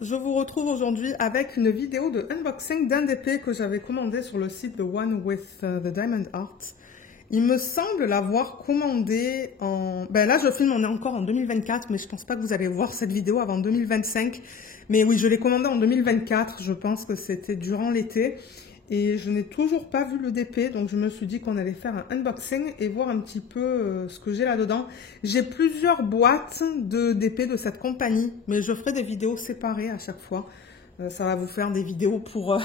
je vous retrouve aujourd'hui avec une vidéo de unboxing d'un DP que j'avais commandé sur le site The One with the Diamond Art. Il me semble l'avoir commandé en... Ben là, je filme, on est encore en 2024, mais je pense pas que vous allez voir cette vidéo avant 2025. Mais oui, je l'ai commandé en 2024, je pense que c'était durant l'été. Et je n'ai toujours pas vu le DP, donc je me suis dit qu'on allait faire un unboxing et voir un petit peu ce que j'ai là-dedans. J'ai plusieurs boîtes de DP de cette compagnie, mais je ferai des vidéos séparées à chaque fois. Ça va vous faire des vidéos pour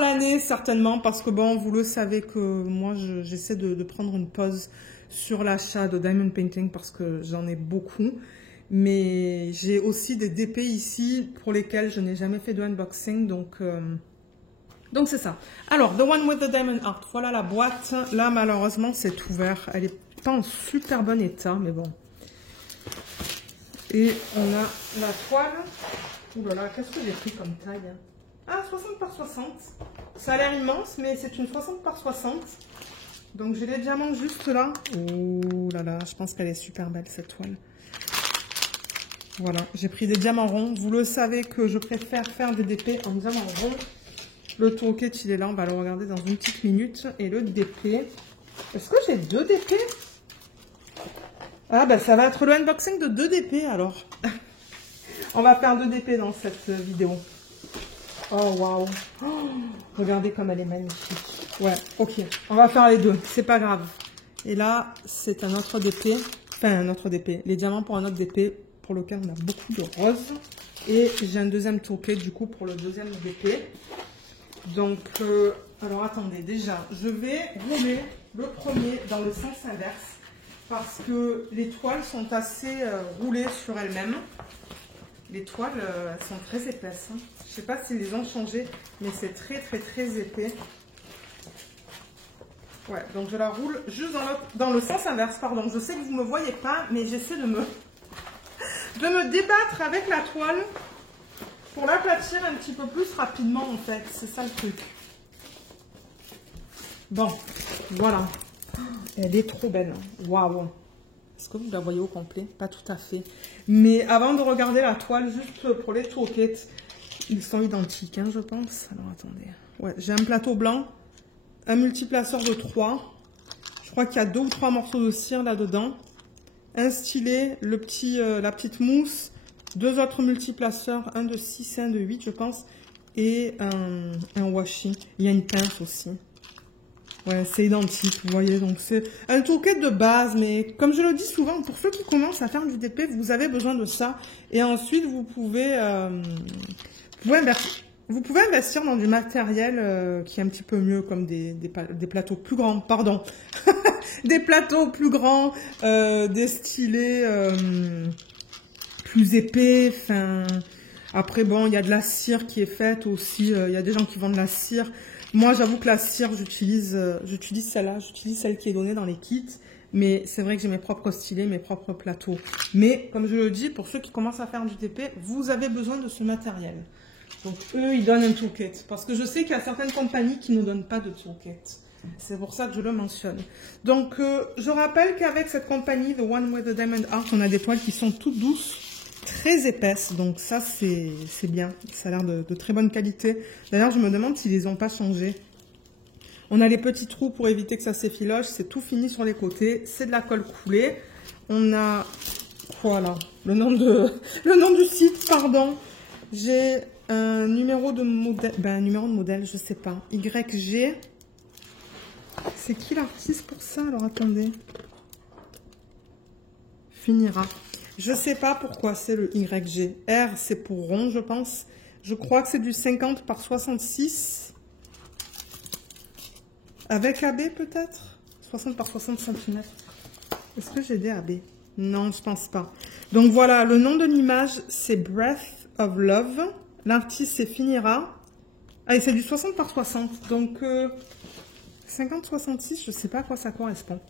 l'année certainement, parce que bon, vous le savez que moi j'essaie de prendre une pause sur l'achat de Diamond Painting parce que j'en ai beaucoup. Mais j'ai aussi des DP ici pour lesquels je n'ai jamais fait de unboxing, donc c'est ça. Alors, The One with the Diamond Art. Voilà la boîte. Là, malheureusement, c'est ouvert. Elle n'est pas en super bon état, mais bon. Et on a la toile. Ouh là là, qu'est-ce que j'ai pris comme taille? Ah, 60 par 60. Ça a l'air immense, mais c'est une 60 par 60. Donc, j'ai les diamants juste là. Oh là là, je pense qu'elle est super belle, cette toile. Voilà, j'ai pris des diamants ronds. Vous le savez que je préfère faire des DP en diamants ronds. Le toolkit, il est là, on va le regarder dans une petite minute. Et le DP, est-ce que j'ai 2 DP? Ah, ben ça va être le unboxing de 2 DP, alors. On va faire 2 DP dans cette vidéo. Oh, waouh. Regardez comme elle est magnifique. Ouais, ok, on va faire les deux, c'est pas grave. Et là, c'est un autre DP, enfin un autre DP. Les diamants pour un autre DP, pour lequel on a beaucoup de roses. Et j'ai un deuxième toolkit, du coup, pour le deuxième DP. Donc, alors attendez, déjà, je vais rouler le premier dans le sens inverse parce que les toiles sont assez roulées sur elles-mêmes. Les toiles, elles sont très épaisses. Hein. Je ne sais pas s'ils les ont changées, mais c'est très, très, très épais. Ouais, donc je la roule juste dans le sens inverse, pardon. Je sais que vous ne me voyez pas, mais j'essaie de me débattre avec la toile pour l'aplatir un petit peu plus rapidement, en fait. C'est ça le truc. Bon, voilà. Elle est trop belle. Waouh. Est-ce que vous la voyez au complet? Pas tout à fait. Mais avant de regarder la toile, juste pour les toolkits, ils sont identiques, hein, je pense. Alors, attendez. Ouais, j'ai un plateau blanc, un multiplaceur de 3. Je crois qu'il y a 2 ou 3 morceaux de cire là-dedans. Un stylet, la petite mousse. 2 autres multiplaceurs, un de 6 et un de 8, je pense. Et un washi. Il y a une pince aussi. Ouais, c'est identique, vous voyez. Donc, c'est un toolkit de base. Mais comme je le dis souvent, pour ceux qui commencent à faire du DP, vous avez besoin de ça. Et ensuite, vous pouvez investir dans du matériel qui est un petit peu mieux, comme des plateaux plus grands. Pardon. Des plateaux plus grands, des stylets... plus épais, enfin, après bon, il y a de la cire qui est faite aussi, il y a des gens qui vendent de la cire. Moi, j'avoue que la cire, j'utilise celle-là, j'utilise celle qui est donnée dans les kits, mais c'est vrai que j'ai mes propres stylets, mes propres plateaux. Mais, comme je le dis, pour ceux qui commencent à faire du TP, vous avez besoin de ce matériel. Donc, eux, ils donnent un toolkit, parce que je sais qu'il y a certaines compagnies qui ne donnent pas de toolkit. C'est pour ça que je le mentionne. Donc, je rappelle qu'avec cette compagnie, The One with the Diamond Art, on a des toiles qui sont toutes douces, très épaisse, donc ça c'est bien, ça a l'air de très bonne qualité. D'ailleurs je me demande s'ils les ont pas changés. On a les petits trous pour éviter que ça s'effiloche, c'est tout fini sur les côtés, c'est de la colle coulée. On a, voilà, le nom du site, pardon. J'ai un numéro de modèle, je sais pas, YG. C'est qui l'artiste pour ça? Alors attendez. Finira. Je sais pas pourquoi c'est le YG. R, c'est pour rond, je pense. Je crois que c'est du 50 par 66. Avec AB, peut-être 60 par 60 cm. Est-ce que j'ai des AB? Non, je pense pas. Donc voilà, le nom de l'image, c'est Breath of Love. L'artiste, c'est Finira. Ah, et c'est du 60 par 60. Donc, 50-66, je sais pas à quoi ça correspond.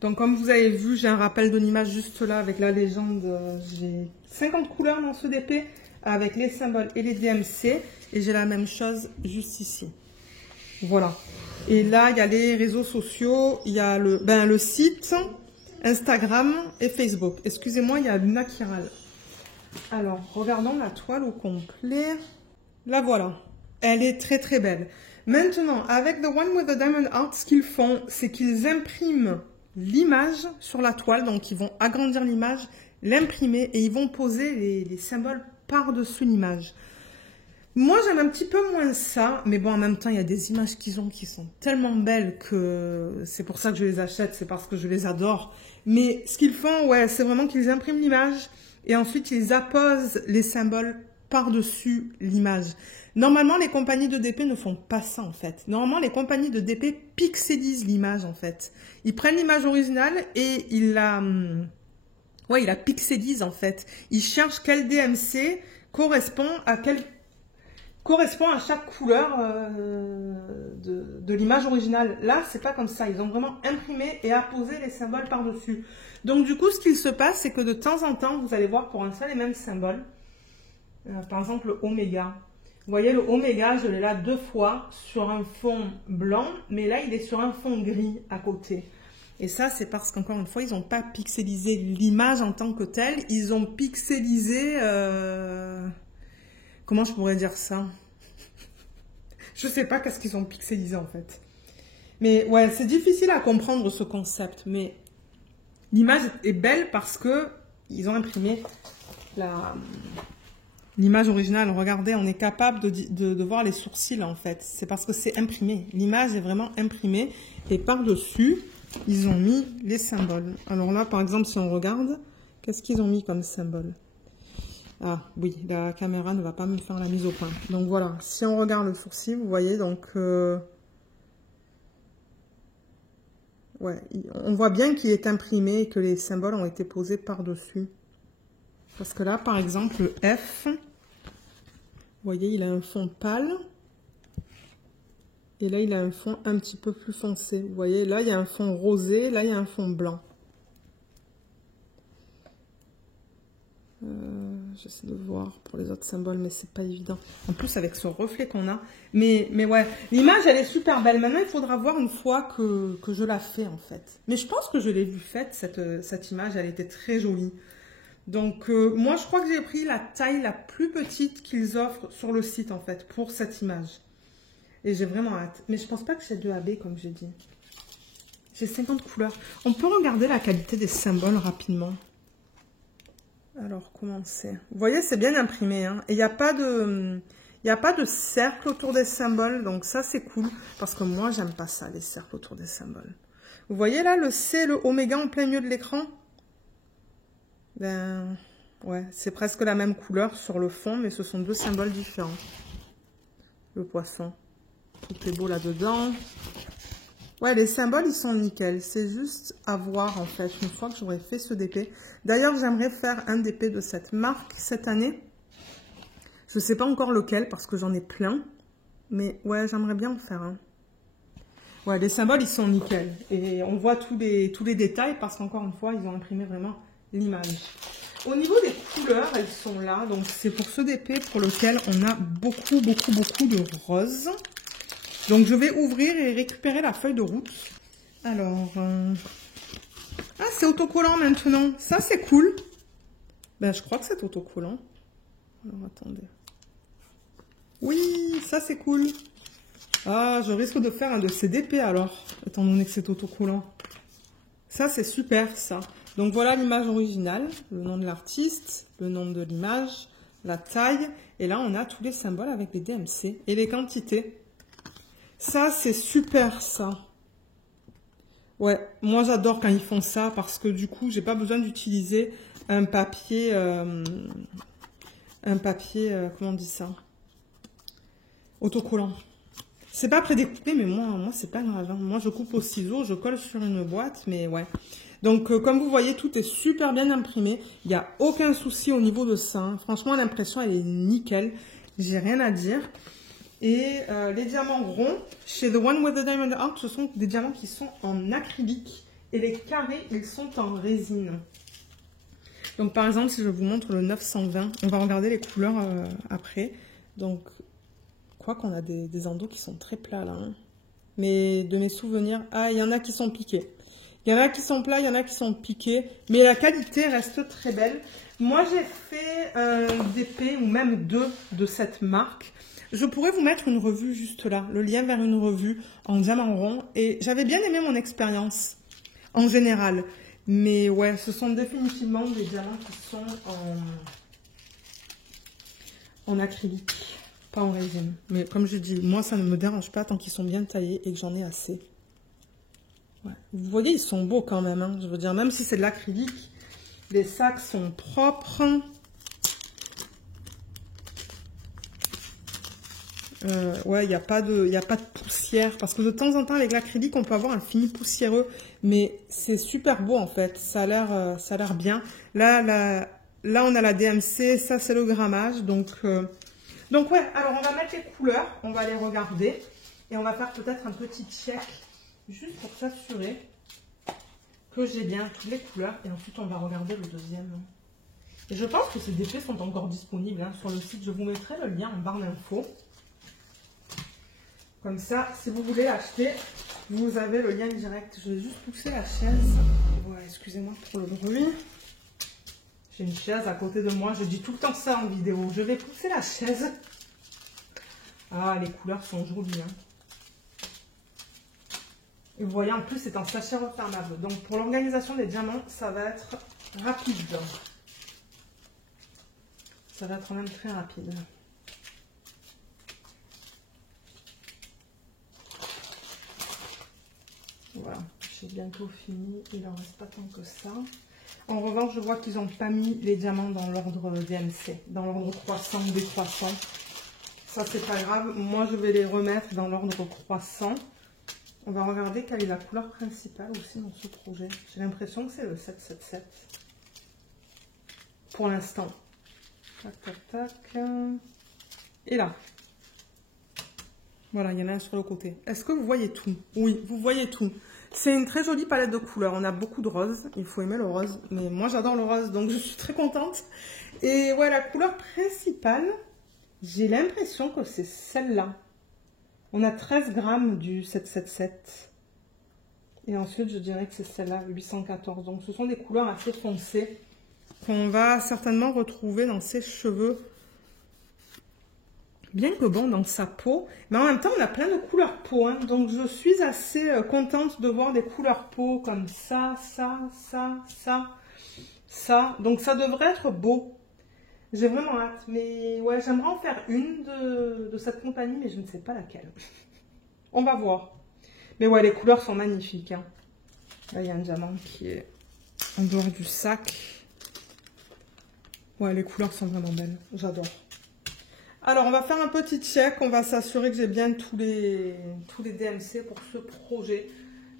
Donc, comme vous avez vu, j'ai un rappel de l'image juste là avec la légende. J'ai 50 couleurs dans ce DP avec les symboles et les DMC. Et j'ai la même chose juste ici. Voilà. Et là, il y a les réseaux sociaux. Il y a le site, Instagram et Facebook. Excusez-moi, il y a Luna qui râle. Alors, regardons la toile au complet. La voilà. Elle est très très belle. Maintenant, avec The One with the Diamond Heart, ce qu'ils font, c'est qu'ils impriment l'image sur la toile. Donc, ils vont agrandir l'image, l'imprimer et ils vont poser les symboles par-dessus l'image. Moi, j'aime un petit peu moins ça, mais bon, en même temps, il y a des images qu'ils ont qui sont tellement belles que c'est pour ça que je les achète, c'est parce que je les adore. Mais ce qu'ils font, ouais, c'est vraiment qu'ils impriment l'image et ensuite ils apposent les symboles par-dessus l'image. Normalement, les compagnies de DP ne font pas ça, en fait. Normalement, les compagnies de DP pixelisent l'image, en fait. Ils prennent l'image originale et ils la pixelisent, en fait. Ils cherchent quel DMC correspond à chaque couleur de l'image originale. Là, c'est pas comme ça. Ils ont vraiment imprimé et apposé les symboles par-dessus. Donc, du coup, ce qu'il se passe, c'est que de temps en temps, vous allez voir pour un seul et même symbole, par exemple, le oméga. Vous voyez, le oméga, je l'ai là 2 fois sur un fond blanc, mais là, il est sur un fond gris à côté. Et ça, c'est parce qu'encore une fois, ils n'ont pas pixelisé l'image en tant que telle. Ils ont pixelisé... Comment je pourrais dire ça? Je sais pas qu'est-ce qu'ils ont pixelisé en fait. Mais ouais, c'est difficile à comprendre ce concept. Mais l'image est belle parce que ils ont imprimé l'image originale. Regardez, on est capable de voir les sourcils en fait. C'est parce que c'est imprimé. L'image est vraiment imprimée. Et par-dessus, ils ont mis les symboles. Alors là, par exemple, si on regarde, qu'est-ce qu'ils ont mis comme symbole? Ah oui, la caméra ne va pas me faire la mise au point. Donc voilà, si on regarde le sourcil, vous voyez, donc... ouais, on voit bien qu'il est imprimé et que les symboles ont été posés par-dessus. Parce que là, par exemple, le F, vous voyez, il a un fond pâle. Et là, il a un fond un petit peu plus foncé. Vous voyez, là, il y a un fond rosé, là, il y a un fond blanc. J'essaie de voir pour les autres symboles, mais c'est pas évident. En plus, avec ce reflet qu'on a. Mais ouais, l'image, elle est super belle. Maintenant, il faudra voir une fois que je la fais, en fait. Mais je pense que je l'ai vue faite, cette image. Elle était très jolie. Donc, moi, je crois que j'ai pris la taille la plus petite qu'ils offrent sur le site, en fait, pour cette image. Et j'ai vraiment hâte. Mais je pense pas que c'est 2 AB, comme j'ai dit. J'ai 50 couleurs. On peut regarder la qualité des symboles rapidement. Alors, comment c'est? Vous voyez, c'est bien imprimé. Hein, et il n'y a pas de cercle autour des symboles. Donc, ça, c'est cool. Parce que moi, j'aime pas ça, les cercles autour des symboles. Vous voyez là, le C et le oméga en plein milieu de l'écran? Ben, ouais, c'est presque la même couleur sur le fond, mais ce sont 2 symboles différents. Le poisson. Tout est beau là-dedans. Ouais, les symboles, ils sont nickel. C'est juste à voir, en fait, une fois que j'aurai fait ce DP. D'ailleurs, j'aimerais faire un DP de cette marque cette année. Je ne sais pas encore lequel, parce que j'en ai plein. Mais ouais, j'aimerais bien en faire un. Ouais, les symboles, ils sont nickel. Et on voit tous les détails, parce qu'encore une fois, ils ont imprimé vraiment l'image. Au niveau des couleurs, elles sont là. Donc, c'est pour ce DP pour lequel on a beaucoup de roses. Donc, je vais ouvrir et récupérer la feuille de route. Alors, ah, c'est autocollant maintenant. Ça, c'est cool. Ben, je crois que c'est autocollant. Alors, attendez. Oui, ça, c'est cool. Ah, je risque de faire un de ces DP, alors, étant donné que c'est autocollant. Ça, c'est super, ça. Donc, voilà l'image originale, le nom de l'artiste, le nom de l'image, la taille. Et là, on a tous les symboles avec les DMC et les quantités. Ça, c'est super, ça. Ouais, moi, j'adore quand ils font ça parce que du coup, j'ai pas besoin d'utiliser un papier... comment on dit ça? Autocollant. C'est pas prédécoupé, mais moi c'est pas grave. Hein. Moi, je coupe au ciseau, je colle sur une boîte, mais ouais. Donc, comme vous voyez, tout est super bien imprimé. Il n'y a aucun souci au niveau de ça. Hein. Franchement, l'impression, elle est nickel. J'ai rien à dire. Et les diamants ronds, chez The One with the Diamond Heart, ce sont des diamants qui sont en acrylique. Et les carrés, ils sont en résine. Donc, par exemple, si je vous montre le 920, on va regarder les couleurs après. Donc, je crois qu'on a des endos qui sont très plats, là. Hein. Mais de mes souvenirs, ah, il y en a qui sont piqués. Il Il y en a qui sont plats, il y en a qui sont piqués, mais la qualité reste très belle. Moi, j'ai fait un DP ou même 2 de cette marque. Je pourrais vous mettre une revue juste là, le lien vers une revue en diamant rond. Et j'avais bien aimé mon expérience en général. Mais ouais, ce sont définitivement des diamants qui sont en acrylique, pas en résine. Mais comme je dis, moi ça ne me dérange pas tant qu'ils sont bien taillés et que j'en ai assez. Ouais. Vous voyez, ils sont beaux quand même, hein. Je veux dire, même si c'est de l'acrylique, les sacs sont propres. Ouais, il n'y a pas de poussière. Parce que de temps en temps, avec l'acrylique, on peut avoir un fini poussiéreux. Mais c'est super beau, en fait. Ça a l'air bien. Là, on a la DMC. Ça, c'est le grammage. Donc ouais. Alors, on va mettre les couleurs. On va les regarder. Et on va faire peut-être un petit check. Juste pour s'assurer que j'ai bien toutes les couleurs. Et ensuite, on va regarder le deuxième. Et je pense que ces DP sont encore disponibles hein, sur le site. Je vous mettrai le lien en barre d'infos. Comme ça, si vous voulez acheter, vous avez le lien direct. Je vais juste pousser la chaise. Ouais, excusez-moi pour le bruit. J'ai une chaise à côté de moi. Je dis tout le temps ça en vidéo. Je vais pousser la chaise. Ah, les couleurs sont jolies. Hein. Et vous voyez, en plus, c'est un sachet refermable. Donc, pour l'organisation des diamants, ça va être rapide. Ça va être même très rapide. Voilà, j'ai bientôt fini, il n'en reste pas tant que ça. En revanche, je vois qu'ils n'ont pas mis les diamants dans l'ordre DMC, dans l'ordre croissant ou décroissant. Ça, c'est pas grave. Moi, je vais les remettre dans l'ordre croissant. On va regarder quelle est la couleur principale aussi dans ce projet. J'ai l'impression que c'est le 777. Pour l'instant. Tac, tac, tac. Et là. Voilà, il y en a un sur le côté. Est-ce que vous voyez tout? Oui, vous voyez tout. C'est une très jolie palette de couleurs. On a beaucoup de rose. Il faut aimer le rose. Mais moi, j'adore le rose, donc je suis très contente. Et ouais, la couleur principale, j'ai l'impression que c'est celle-là. On a 13 grammes du 777. Et ensuite, je dirais que c'est celle-là, 814. Donc, ce sont des couleurs assez foncées qu'on va certainement retrouver dans ses cheveux. Bien que bon, dans sa peau. Mais en même temps, on a plein de couleurs peau. Hein, donc, je suis assez contente de voir des couleurs peau comme ça, ça, ça, ça, ça. Donc, ça devrait être beau. J'ai vraiment hâte. Mais ouais, j'aimerais en faire une de cette compagnie, mais je ne sais pas laquelle. On va voir. Mais ouais, les couleurs sont magnifiques. Hein. Là, il y a un diamant qui est en dehors du sac. Ouais, les couleurs sont vraiment belles. J'adore. Alors, on va faire un petit check. On va s'assurer que j'ai bien tous les DMC pour ce projet.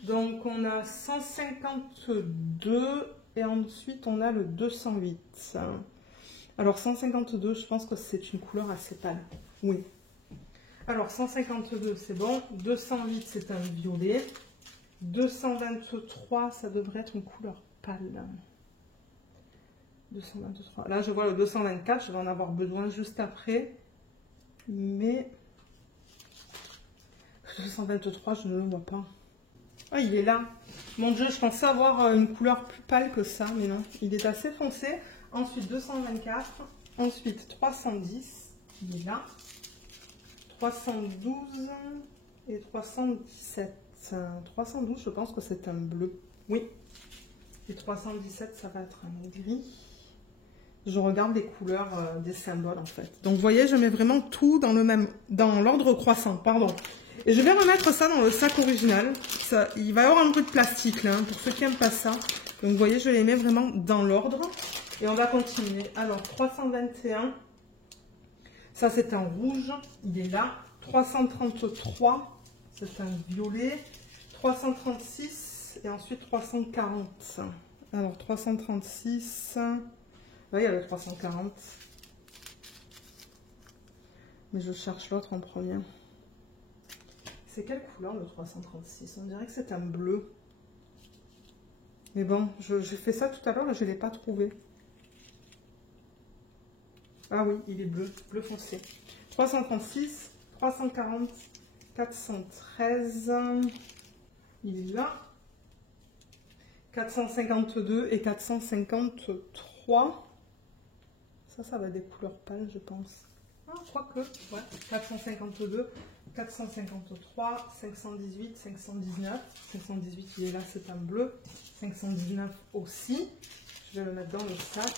Donc, on a 152 et ensuite, on a le 208. Alors, 152, je pense que c'est une couleur assez pâle. Oui. Alors, 152, c'est bon. 208, c'est un violet. 223, ça devrait être une couleur pâle. 223. Là, je vois le 224. Je vais en avoir besoin juste après. Mais 223, je ne le vois pas. Ah, il est là. Mon Dieu, je pensais avoir une couleur plus pâle que ça, mais non. Il est assez foncé. Ensuite, 224. Ensuite, 310. Il est là. 312 et 317. 312, je pense que c'est un bleu. Oui. Et 317, ça va être un gris. Je regarde les couleurs des symboles en fait. Donc vous voyez, je mets vraiment tout dans l'ordre croissant, pardon. Et je vais remettre ça dans le sac original. Ça, il va y avoir un peu de plastique là, hein, pour ceux qui n'aiment pas ça. Donc vous voyez, je les mets vraiment dans l'ordre. Et on va continuer. Alors 321, ça c'est un rouge, il est là. 333, c'est un violet. 336 et ensuite 340. Alors 336... Là, il y a le 340. Mais je cherche l'autre en premier. C'est quelle couleur le 336? On dirait que c'est un bleu. Mais bon, j'ai fait ça tout à l'heure et je ne l'ai pas trouvé. Ah oui, il est bleu, bleu foncé. 336, 340, 413. Il est là. 452 et 453. Ça va être des couleurs pâles, je pense. Ah, je crois que, ouais, 452, 453, 518, 519. 518, il est là, c'est un bleu. 519 aussi. Je vais le mettre dans le sac.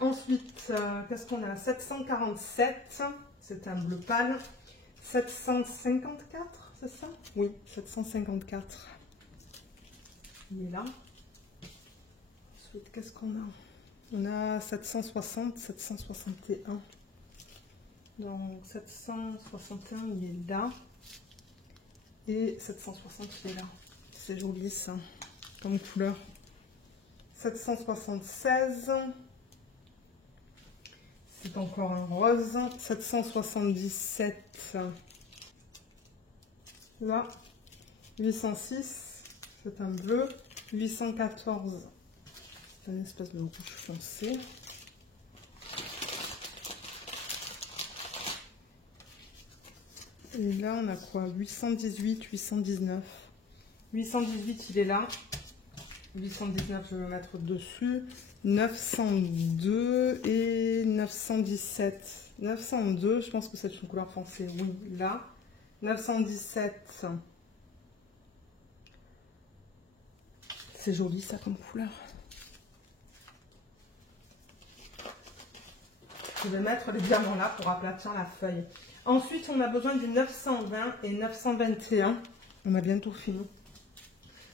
Ensuite, qu'est-ce qu'on a? 747, c'est un bleu pâle. 754, c'est ça? Oui, 754. Il est là. Ensuite, qu'est-ce qu'on a? On a 760, 761. Donc, 761, il est là. Et 760, il est là. C'est joli, ça, comme couleur. 776. C'est encore un rose. 777. Là. 806. C'est un bleu. 814. C'est une espèce de rouge foncé. Et là, on a quoi? 818, 819. 818, il est là. 819, je vais le mettre dessus. 902 et 917. 902, je pense que c'est une couleur foncée. Oui, là. 917. C'est joli, ça, comme couleur. Je vais mettre les diamants là pour aplatir la feuille. Ensuite, on a besoin du 920 et 921. On a bientôt fini.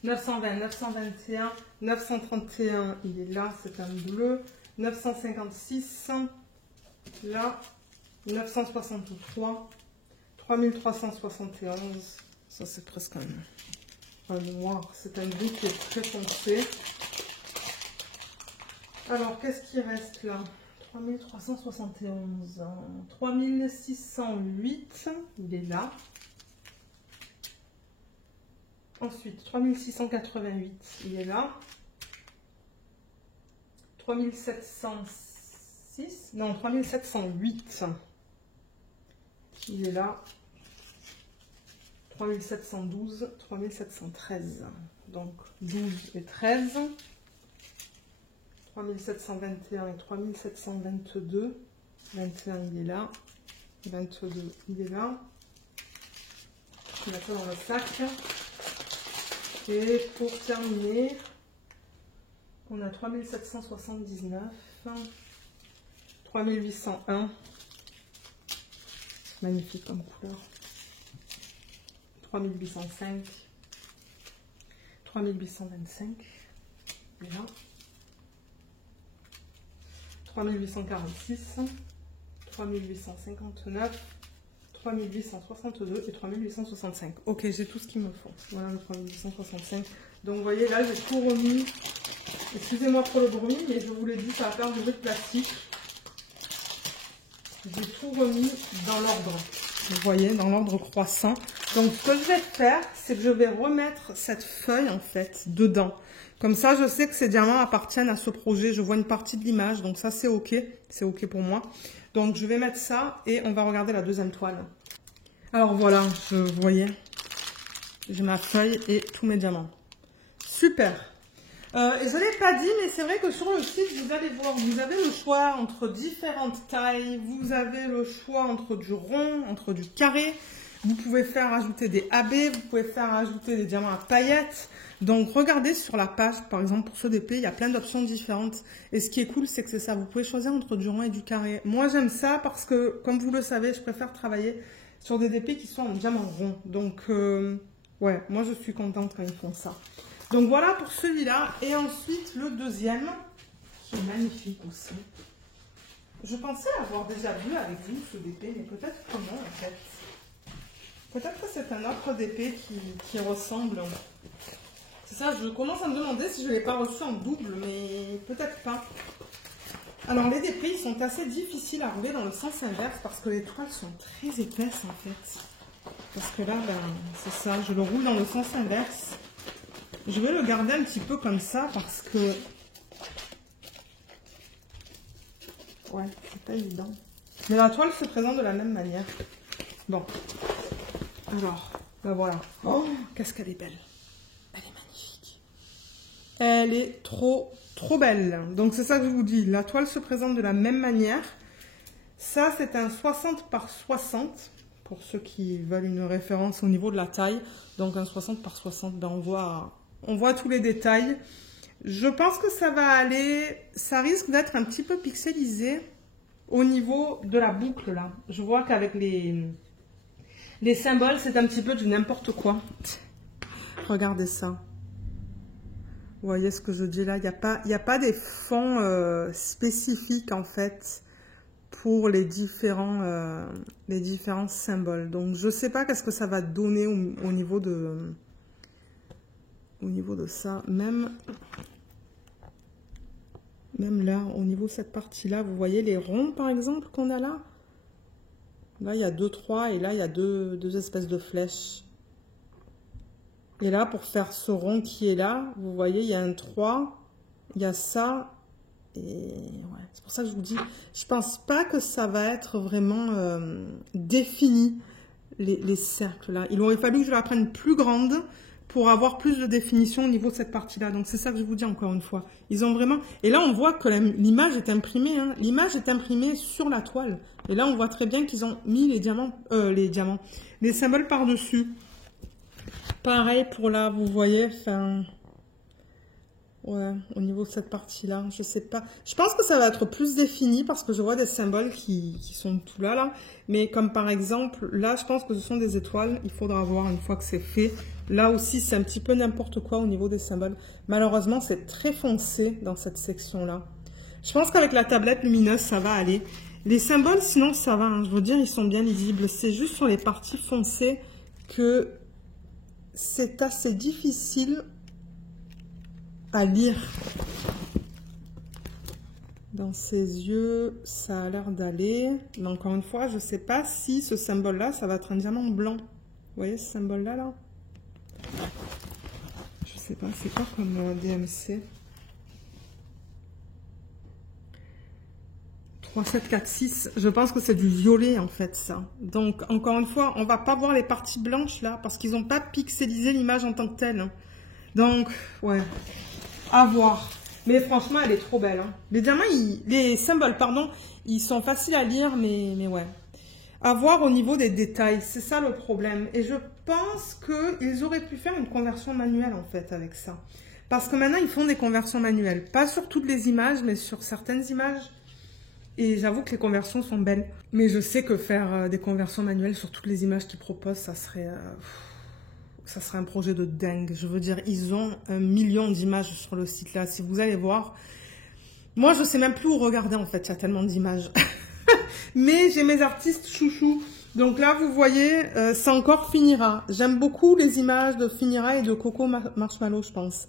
920, 921, 931, il est là, c'est un bleu. 956, là. 963, 3371. Ça, c'est presque un noir. C'est un gris qui est très foncé. Alors, qu'est-ce qui reste là? 3371, 3608, il est là. Ensuite, 3688, il est là. 3706, non, 3708, il est là. 3712, 3713, donc 12 et 13. 3721 et 3722. 21, il est là. 22, il est là. Je mets ça dans le sac. Et pour terminer, on a 3779. 3801. Magnifique comme couleur. 3805. 3825. Et là. 3846, 3859, 3862 et 3865. Ok, j'ai tout ce qu'il me faut. Voilà le 3865. Donc vous voyez là, j'ai tout remis. Excusez-moi pour le bruit, mais je vous l'ai dit, ça va faire du bruit de plastique. J'ai tout remis dans l'ordre. Vous voyez, dans l'ordre croissant. Donc ce que je vais faire, c'est que je vais remettre cette feuille en fait dedans. Comme ça, je sais que ces diamants appartiennent à ce projet. Je vois une partie de l'image, donc ça, c'est OK. C'est OK pour moi. Donc, je vais mettre ça et on va regarder la deuxième toile. Alors, voilà, vous voyez, j'ai ma feuille et tous mes diamants. Super. Et je ne l'ai pas dit, mais c'est vrai que sur le site, vous allez voir, vous avez le choix entre différentes tailles. Vous avez le choix entre du rond, entre du carré. Vous pouvez faire ajouter des AB, vous pouvez faire ajouter des diamants à paillettes. Donc, regardez sur la page, par exemple, pour ce DP, il y a plein d'options différentes. Et ce qui est cool, c'est que c'est ça. Vous pouvez choisir entre du rond et du carré. Moi, j'aime ça parce que, comme vous le savez, je préfère travailler sur des DP qui sont en diamant rond. Donc, ouais, moi, je suis contente quand ils font ça. Donc, voilà pour celui-là. Et ensuite, le deuxième, qui est magnifique aussi. Je pensais avoir déjà vu avec vous ce DP, mais peut-être que non, en fait. Peut-être que c'est un autre DP qui ressemble. C'est ça, je commence à me demander si je ne l'ai pas reçu en double, mais peut-être pas. Alors, les DP, ils sont assez difficiles à rouler dans le sens inverse parce que les toiles sont très épaisses, en fait. Parce que là, ben, c'est ça, je le roule dans le sens inverse. Je vais le garder un petit peu comme ça parce que... Ouais, c'est pas évident. Mais la toile se présente de la même manière. Bon. Alors, Ben voilà. Oh, qu'est-ce qu'elle est belle. Elle est magnifique. Elle est trop belle. Donc c'est ça que je vous dis. La toile se présente de la même manière. Ça, c'est un 60 par 60. Pour ceux qui veulent une référence au niveau de la taille. Donc un 60 par 60, ben on voit tous les détails. Je pense que ça va aller. Ça risque d'être un petit peu pixelisé au niveau de la boucle là. Je vois qu'avec les symboles, c'est un petit peu du n'importe quoi. Regardez ça. Vous voyez ce que je dis là? Il n'y a pas des fonds spécifiques en fait pour les différents symboles. Donc je sais pas qu'est-ce que ça va donner au niveau de ça. Même là, au niveau de cette partie-là, vous voyez les ronds par exemple qu'on a là? Là, il y a 2, 3 et là, il y a deux espèces de flèches. Et là, pour faire ce rond qui est là, vous voyez, il y a un 3, il y a ça. Et ouais, c'est pour ça que je vous dis, je pense pas que ça va être vraiment défini, les cercles là. Il aurait fallu que je la prenne plus grande pour avoir plus de définition au niveau de cette partie-là. Donc c'est ça que je vous dis encore une fois. Ils ont vraiment... Et là, on voit que l'image est imprimée. Hein. L'image est imprimée sur la toile. Et là, on voit très bien qu'ils ont mis les symboles par-dessus. Pareil pour là, vous voyez, enfin... Ouais, au niveau de cette partie-là, je sais pas. Je pense que ça va être plus défini parce que je vois des symboles qui sont tout là. Mais comme par exemple, là, je pense que ce sont des étoiles. Il faudra voir une fois que c'est fait. Là aussi, c'est un petit peu n'importe quoi au niveau des symboles. Malheureusement, c'est très foncé dans cette section-là. Je pense qu'avec la tablette lumineuse, ça va aller. Les symboles, sinon, ça va. Hein. Je veux dire, ils sont bien lisibles. C'est juste sur les parties foncées que c'est assez difficile à lire. Dans ses yeux, ça a l'air d'aller. Mais encore une fois, je ne sais pas si ce symbole-là, ça va être un diamant blanc. Vous voyez ce symbole-là, là? Je sais pas, c'est quoi comme DMC? 3, 7, 4, 6. Je pense que c'est du violet, en fait, ça. Donc, encore une fois, on va pas voir les parties blanches, là, parce qu'ils n'ont pas pixelisé l'image en tant que telle. Donc, ouais, à voir. Mais franchement, elle est trop belle. Hein. Les diamants, les symboles, pardon, ils sont faciles à lire, mais ouais. À voir au niveau des détails, c'est ça le problème. Et je pense qu'ils auraient pu faire une conversion manuelle, en fait, avec ça. Parce que maintenant, ils font des conversions manuelles. Pas sur toutes les images, mais sur certaines images. Et j'avoue que les conversions sont belles. Mais je sais que faire des conversions manuelles sur toutes les images qu'ils proposent, ça serait un projet de dingue. Je veux dire, ils ont 1 million d'images sur le site là. Si vous allez voir, moi je sais même plus où regarder en fait. Il y a tellement d'images. Mais j'ai mes artistes chouchous. Donc là, vous voyez, c'est encore Finira. J'aime beaucoup les images de Finira et de Coco Marshmallow, je pense.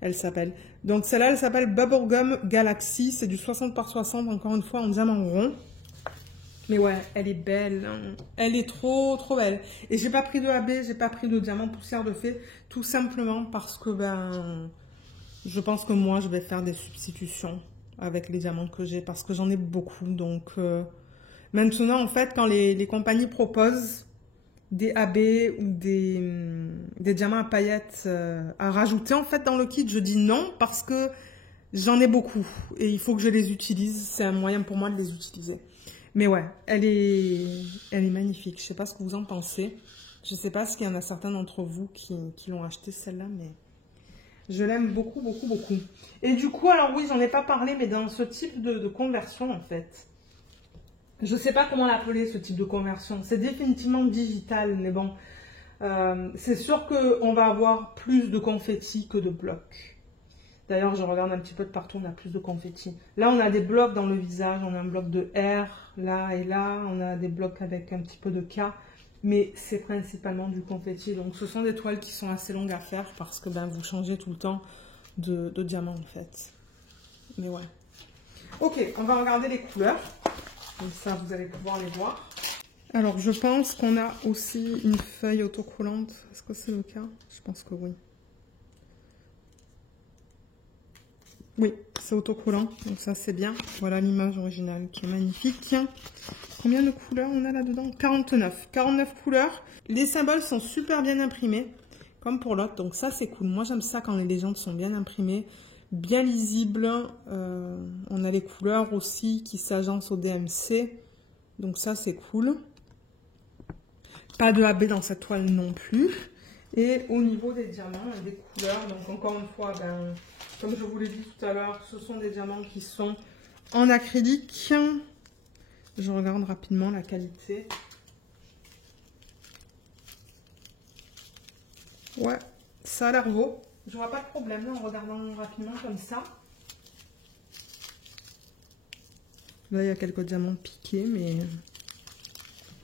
Elle s'appelle. Donc celle-là, elle s'appelle Bubblegum Galaxy. C'est du 60 par 60, encore une fois, en diamant rond. Mais ouais, elle est belle. Hein. Elle est trop belle. Et j'ai pas pris de AB, j'ai pas pris de diamant poussière de fée. Tout simplement parce que, je pense que moi, je vais faire des substitutions avec les diamants que j'ai. Parce que j'en ai beaucoup. Donc, maintenant, en fait, quand les compagnies proposent des AB ou des diamants à paillettes à rajouter, en fait, dans le kit, je dis non parce que j'en ai beaucoup. Et il faut que je les utilise. C'est un moyen pour moi de les utiliser. Mais ouais, elle est magnifique. Je sais pas ce que vous en pensez. Je sais pas s'il y en a certains d'entre vous qui l'ont acheté celle-là, mais je l'aime beaucoup. Et du coup, alors oui, j'en ai pas parlé, mais dans ce type de conversion, en fait, je sais pas comment l'appeler, ce type de conversion. C'est définitivement digital, mais bon, c'est sûr qu'on va avoir plus de confettis que de blocs. D'ailleurs, je regarde un petit peu de partout, on a plus de confettis. Là, on a des blocs dans le visage, on a un bloc de R, là et là. On a des blocs avec un petit peu de K, mais c'est principalement du confetti. Donc, ce sont des toiles qui sont assez longues à faire parce que vous changez tout le temps de diamant, en fait. Mais ouais. Ok, on va regarder les couleurs. Comme ça, vous allez pouvoir les voir. Alors, je pense qu'on a aussi une feuille autocollante. Est-ce que c'est le cas? Je pense que oui. Oui, c'est autocollant, donc ça c'est bien. Voilà l'image originale qui est magnifique. Combien de couleurs on a là-dedans? 49. 49 couleurs. Les symboles sont super bien imprimés, comme pour l'autre, donc ça c'est cool. Moi j'aime ça quand les légendes sont bien imprimées, bien lisibles. On a les couleurs aussi qui s'agencent au DMC, donc ça c'est cool. Pas de AB dans cette toile non plus. Et au niveau des diamants, des couleurs, donc encore une fois, ben, comme je vous l'ai dit tout à l'heure, ce sont des diamants qui sont en acrylique. Je regarde rapidement la qualité. Ouais, ça a l'air beau. Je vois pas de problème là, en regardant rapidement comme ça. Là, il y a quelques diamants piqués, mais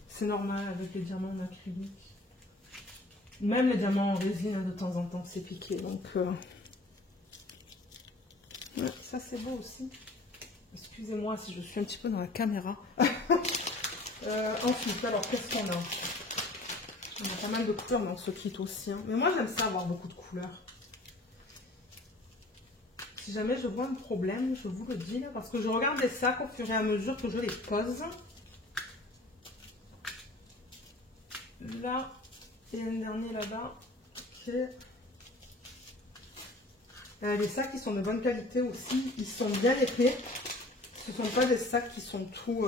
c'est normal avec les diamants en acrylique. Même les diamants en résine, de temps en temps, c'est piqué. Donc, ouais, ça, c'est beau aussi. Excusez-moi si je suis un petit peu dans la caméra. Ensuite, alors, qu'est-ce qu'on a? On a pas mal de couleurs dans ce kit aussi. Hein. Mais moi, j'aime ça, avoir beaucoup de couleurs. Si jamais je vois un problème, je vous le dis, là, parce que je regarde les sacs au fur et à mesure que je les pose. Là... Et un dernier là-bas. Okay. Les sacs qui sont de bonne qualité aussi. Ils sont bien épais. Ce ne sont pas des sacs qui sont tout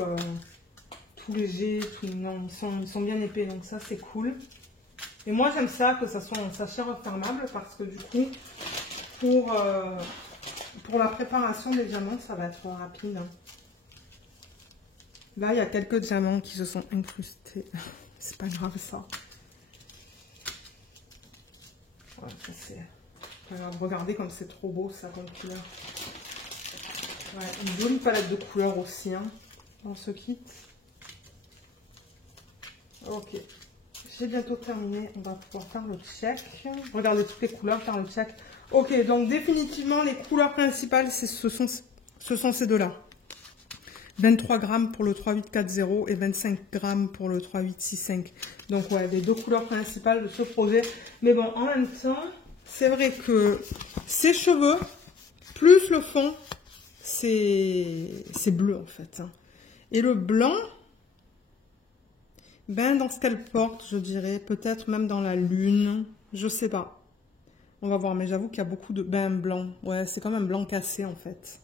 légers. Non, ils sont bien épais. Donc ça, c'est cool. Et moi, j'aime ça, que ça soit en sachet refermable. Parce que du coup, pour la préparation des diamants, ça va être rapide. Là, il y a quelques diamants qui se sont incrustés. C'est pas grave ça. Ouais, ça c'est... Regardez comme c'est trop beau ça comme couleur. Ouais, une jolie palette de couleurs aussi hein, dans ce kit. Ok, j'ai bientôt terminé. On va pouvoir faire le check. Regardez toutes les couleurs, faire le check. Ok, donc définitivement les couleurs principales, ce sont ces deux-là. 23 grammes pour le 3840 et 25 grammes pour le 3865. Donc ouais, les deux couleurs principales de ce projet. Mais bon, en même temps, c'est vrai que ces cheveux, plus le fond, c'est bleu en fait. Et le blanc, ben dans ce qu'elle porte, je dirais, peut-être même dans la lune, je sais pas. On va voir, mais j'avoue qu'il y a beaucoup de bains blancs. Ouais, c'est comme un blanc cassé en fait.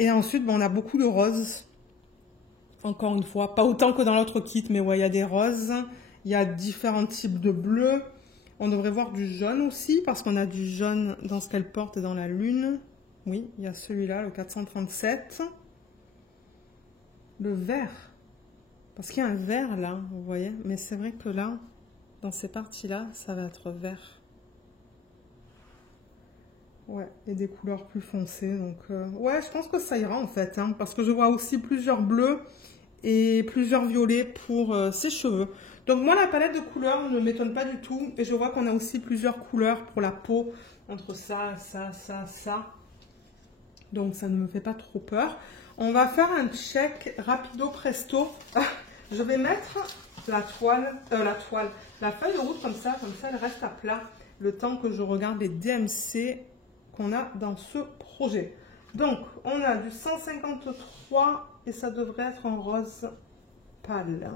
Et ensuite, ben, on a beaucoup de roses. Encore une fois, pas autant que dans l'autre kit, mais ouais, il y a des roses. Il y a différents types de bleus. On devrait voir du jaune aussi, parce qu'on a du jaune dans ce qu'elle porte dans la lune. Oui, il y a celui-là, le 437. Le vert. Parce qu'il y a un vert là, vous voyez. Mais c'est vrai que là, dans ces parties-là, ça va être vert. Ouais, et des couleurs plus foncées. Donc, ouais, je pense que ça ira en fait. Hein, parce que je vois aussi plusieurs bleus et plusieurs violets pour ses cheveux. Donc moi, la palette de couleurs ne m'étonne pas du tout. Et je vois qu'on a aussi plusieurs couleurs pour la peau. Entre ça, ça, ça, ça. Donc ça ne me fait pas trop peur. On va faire un check rapido presto. Je vais mettre la feuille de route comme ça elle reste à plat. Le temps que je regarde les DMC qu'on a dans ce projet. Donc, on a du 153 et ça devrait être en rose pâle.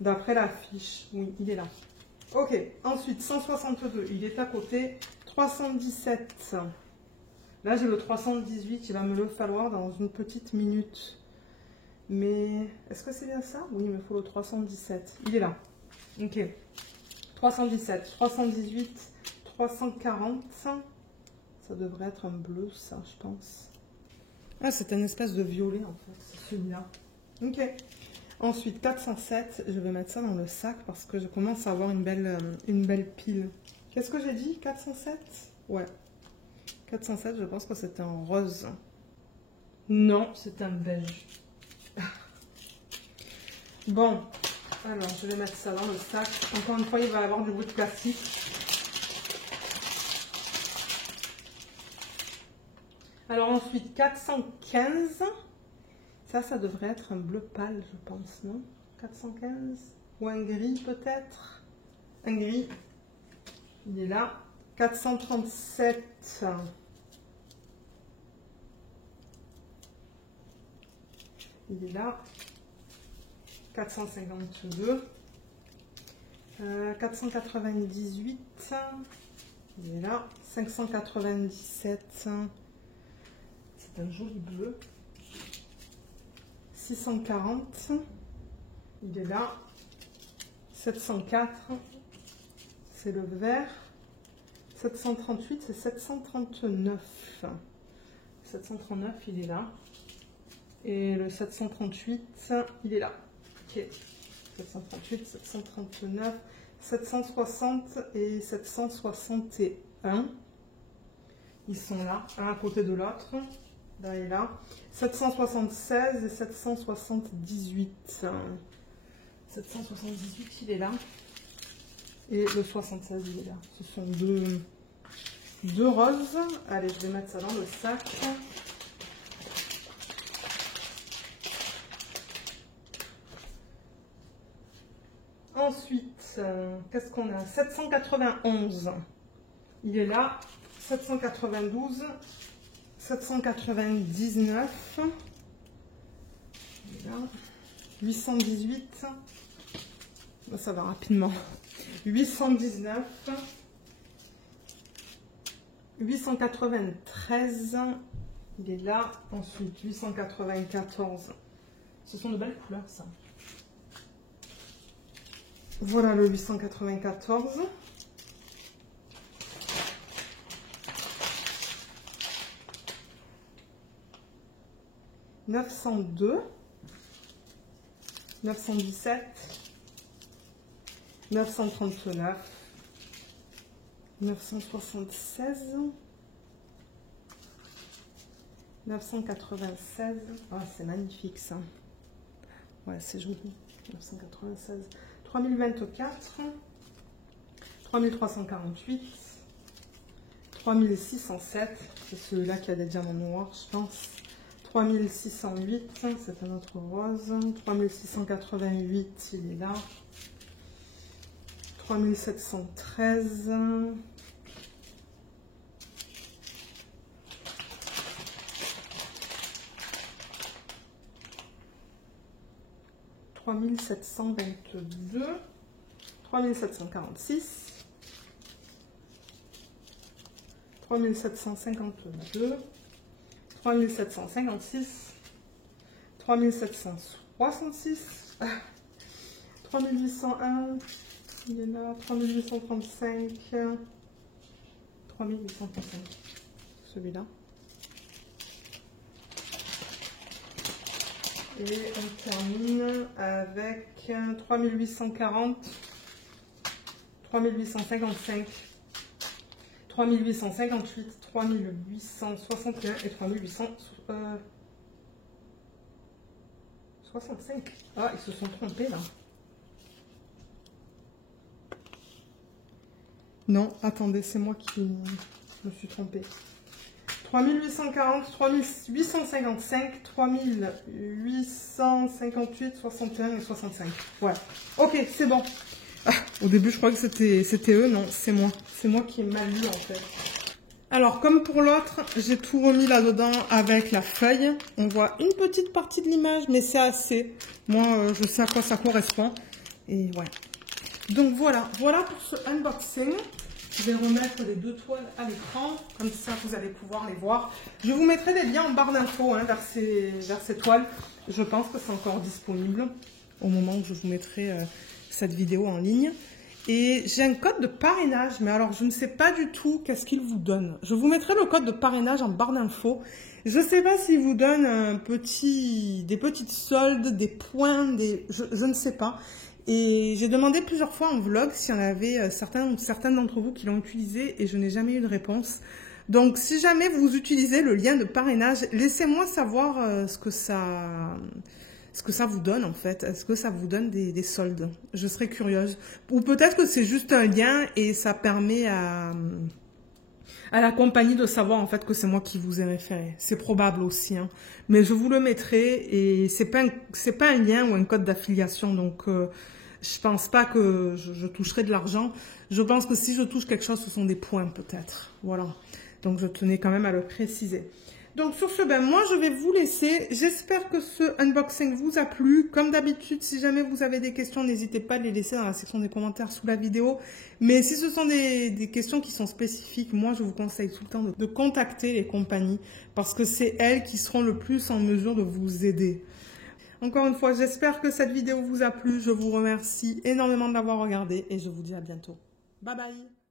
D'après la fiche, oui, il est là. Ok, ensuite 162, il est à côté. 317. Là, j'ai le 318, il va me le falloir dans une petite minute. Mais, est-ce que c'est bien ça? Oui, il me faut le 317. Il est là. Ok. 317, 318, 340. Ça devrait être un bleu, ça, je pense. Ah, c'est une espèce de violet, en fait, c'est celui-là. Ok. Ensuite, 407. Je vais mettre ça dans le sac parce que je commence à avoir une belle pile. Qu'est-ce que j'ai dit? 407? Ouais. 407, je pense que c'était en rose. Non, c'est un beige. Bon. Alors, je vais mettre ça dans le sac. Encore une fois, il va y avoir du bruit de plastique. Alors ensuite, 415. Ça devrait être un bleu pâle, je pense, non? 415. Ou un gris, peut-être? Un gris. Il est là. 437. il est là. 452. 498, il est là. 597, c'est un joli bleu. 640, il est là. 704, c'est le vert. 738, c'est 739. 739, il est là. Et le 738, il est là. Ok. 738, 739, 760 et 761. Ils sont là, un à côté de l'autre. Là et là. 776 et 778. 778, il est là. Et le 76, il est là. Ce sont deux roses. Allez, je vais mettre ça dans le sac. Ensuite, qu'est-ce qu'on a? 791. Il est là. 792. 799. Il est là. 818. Ça va rapidement. 819. 893. Il est là. Ensuite, 894. Ce sont de belles couleurs, ça. Voilà le 894. « 902. 917. 939. 976. 996. Ah, c'est magnifique ça. Ouais, c'est joli. 996. 3024, 3348, 3607, c'est celui-là qui a des diamants noirs, je pense. 3608, c'est un autre rose. 3688, il est là. 3713. 3722, 3746, 3752, 3756, 3766, 3801, il est là, 3835, 3835, celui-là. Et on termine avec 3840, 3855, 3858, 3861 et 3865. Ah, ils se sont trompés là. Non, attendez, c'est moi qui me suis trompée. 3840, 3855, 3858, 61 et 65. Voilà. Ok, c'est bon. Ah, au début, je crois que c'était eux. Non, c'est moi. C'est moi qui ai mal lu, en fait. Alors, comme pour l'autre, j'ai tout remis là-dedans avec la feuille. On voit une petite partie de l'image, mais c'est assez. Moi, je sais à quoi ça correspond. Et ouais. Donc, voilà. Voilà pour ce unboxing. Je vais remettre les deux toiles à l'écran, comme ça vous allez pouvoir les voir. Je vous mettrai des liens en barre d'infos vers ces toiles. Je pense que c'est encore disponible au moment où je vous mettrai cette vidéo en ligne. Et j'ai un code de parrainage, mais alors je ne sais pas du tout qu'est-ce qu'il vous donne. Je vous mettrai le code de parrainage en barre d'infos. Je ne sais pas s'il vous donne des petites soldes, des points, je ne sais pas. Et j'ai demandé plusieurs fois en vlog s'il y en avait certains ou certaines d'entre vous qui l'ont utilisé et je n'ai jamais eu de réponse. Donc si jamais vous utilisez le lien de parrainage, laissez-moi savoir ce que ça vous donne en fait. Est-ce que ça vous donne des soldes? Je serais curieuse. Ou peut-être que c'est juste un lien et ça permet à la compagnie de savoir en fait que c'est moi qui vous ai référé. C'est probable aussi, hein. Mais je vous le mettrai et c'est pas un lien ou un code d'affiliation, donc je pense pas que je toucherai de l'argent. Je pense que si je touche quelque chose, ce sont des points peut-être. Voilà. Donc je tenais quand même à le préciser. Donc sur ce, ben moi je vais vous laisser. J'espère que ce unboxing vous a plu. Comme d'habitude, si jamais vous avez des questions, n'hésitez pas à les laisser dans la section des commentaires sous la vidéo. Mais si ce sont des questions qui sont spécifiques, moi je vous conseille tout le temps de contacter les compagnies parce que c'est elles qui seront le plus en mesure de vous aider. Encore une fois, j'espère que cette vidéo vous a plu. Je vous remercie énormément de l'avoir regardée et je vous dis à bientôt. Bye bye!